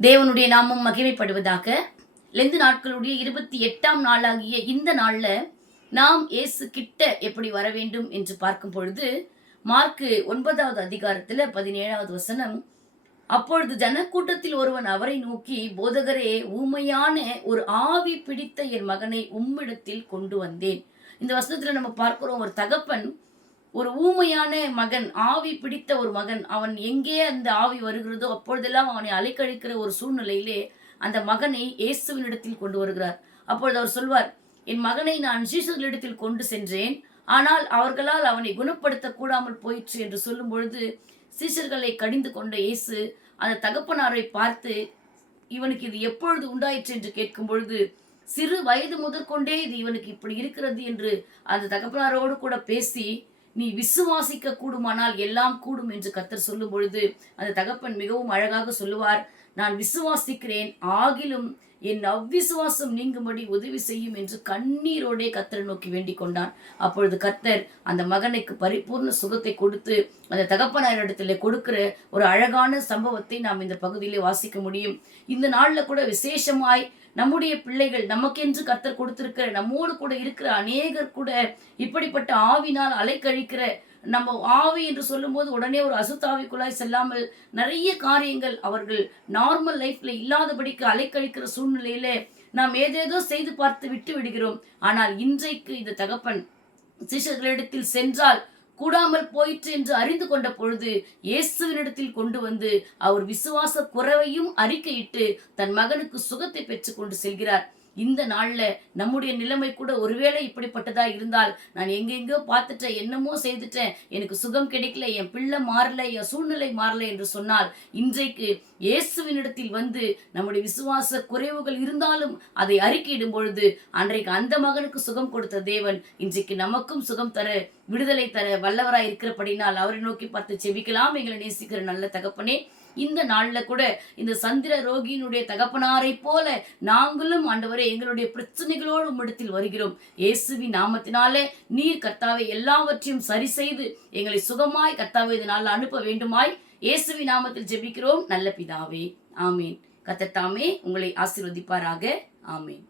தேவனுடைய நாமம் மகிமைப்படுவதாக. லெந்து நாட்களுடைய 28ஆம் நாளாகிய இந்த நாள்ல நாம் இயேசு கிட்ட எப்படி வர வேண்டும் என்று பார்க்கும் பொழுது, மார்க்கு 9வது அதிகாரத்துல 17வது வசனம், அப்பொழுது ஜனக்கூட்டத்தில் ஒருவன் அவரை நோக்கி, போதகரே, ஊமையான ஒரு ஆவி பிடித்த என் மகனை உம்மிடத்தில் கொண்டு வந்தேன். இந்த வசனத்துல நம்ம பார்க்கிறோம், ஒரு தகப்பன் ஒரு ஊமையான மகன், ஆவி பிடித்த ஒரு மகன், அவன் எங்கே அந்த ஆவி வருகிறதோ அப்பொழுதெல்லாம் அவனை அலைக்கழிக்கிற ஒரு சூழ்நிலையிலே அந்த மகனை இயேசுவினிடத்தில் கொண்டு வருகிறார். அப்பொழுது அவர் சொல்வார், என் மகனை நான் சீஷர்களிடத்தில் கொண்டு சென்றேன், ஆனால் அவர்களால் அவனை குணப்படுத்த கூடாமல் போயிற்று என்று சொல்லும் பொழுது, சீஷர்களை கடிந்து கொண்ட இயேசு அந்த தகப்பனாரை பார்த்து, இவனுக்கு இது எப்பொழுது உண்டாயிற்று என்று கேட்கும் பொழுது, சிறு வயது முதற்கொண்டே இது இவனுக்கு இப்படி இருக்கிறது என்று அந்த தகப்பனாரோடு கூட பேசி, நீ விசுவாசிக்க கூடுமானால் எல்லாம் கூடும் என்று கர்த்தர் சொல்லும் பொழுது அந்த தகப்பன் மிகவும் அழகாக சொல்லுவார், நான் விசுவாசிக்கிறேன், ஆகிலும் என் அவ்விசுவாசம் நீங்கும்படி உதவி செய்யும் என்று கண்ணீரோடே கர்த்தரை நோக்கி வேண்டிக் கொண்டான். அப்பொழுது கர்த்தர் அந்த மகனுக்கு பரிபூர்ண சுகத்தை கொடுத்து அந்த தகப்பனாரிடத்திலே கொடுக்கிற ஒரு அழகான சம்பவத்தை நாம் இந்த பகுதியிலே வாசிக்க முடியும். இந்த நாள்ல கூட விசேஷமாய் நம்முடைய பிள்ளைகள், நமக்கென்று கர்த்தர் கொடுத்திருக்கிற, நம்மோடு கூட இருக்கிற அநேகர் கூட இப்படிப்பட்ட ஆவினால் அலைக்கழிக்கிற, நம்ம ஆவி என்று சொல்லும் போது உடனே ஒரு அசுத்தாவிக்குள்ளாய் செல்லாமல் நிறைய காரியங்கள் அவர்கள் நார்மல் லைஃப்ல இல்லாதபடிக்கு அலைக்கழிக்கிற சூழ்நிலையில நாம் ஏதேதோ செய்து பார்த்து விட்டு விடுகிறோம். ஆனால் இன்றைக்கு இந்த தகப்பன் சீஷர்களிடத்தில் சென்றால் கூடாமல் போயிற்று என்று அறிந்து கொண்ட பொழுது இயேசுவினிடத்தில் கொண்டு வந்து அவர் விசுவாச குறைவையும் அறிக்கையிட்டு தன் மகனுக்கு சுகத்தை பெற்று கொண்டு செல்கிறார். இந்த நாள்ல நம்முடைய நிலைமை கூட ஒருவேளை இப்படிப்பட்டதா இருந்தால், நான் எங்கெங்கோ பார்த்துட்டேன், என்னமோ செய்துட்டேன், எனக்கு சுகம் கிடைக்கல, என் பிள்ளை மாறல, என் சூழ்நிலை மாறல என்று சொன்னால், இன்றைக்கு இயேசுவினிடத்தில் வந்து நம்முடைய விசுவாச குறைவுகள் இருந்தாலும் அதை அறிக்கையிடும் பொழுது அன்றைக்கு அந்த மகனுக்கு சுகம் கொடுத்த தேவன் இன்றைக்கு நமக்கும் சுகம் தர, விடுதலை தர வல்லவராய் இருக்கிறபடினால் அவரை நோக்கி பார்த்து செபிக்கலாம். எங்களை நேசிக்கிற நல்ல தகப்பனே, இந்த நாள்ல கூட இந்த சந்திர ரோகியினுடைய தகப்பனாரை போல நாங்களும் ஆண்டவரே எங்களுடைய பிரச்சனைகளோடு உம்மிடத்தில் வருகிறோம். இயேசுவின் நாமத்தினாலே நீர் கர்த்தாவை எல்லாவற்றையும் சரி செய்து எங்களை சுகமாய் கர்த்தாவை இதனால் அனுப்ப வேண்டுமாய் இயேசுவின் நாமத்தில் ஜெபிக்கிறோம் நல்ல பிதாவே, ஆமீன். கர்த்தர் தாமே உங்களை ஆசீர்வதிப்பாராக. ஆமீன்.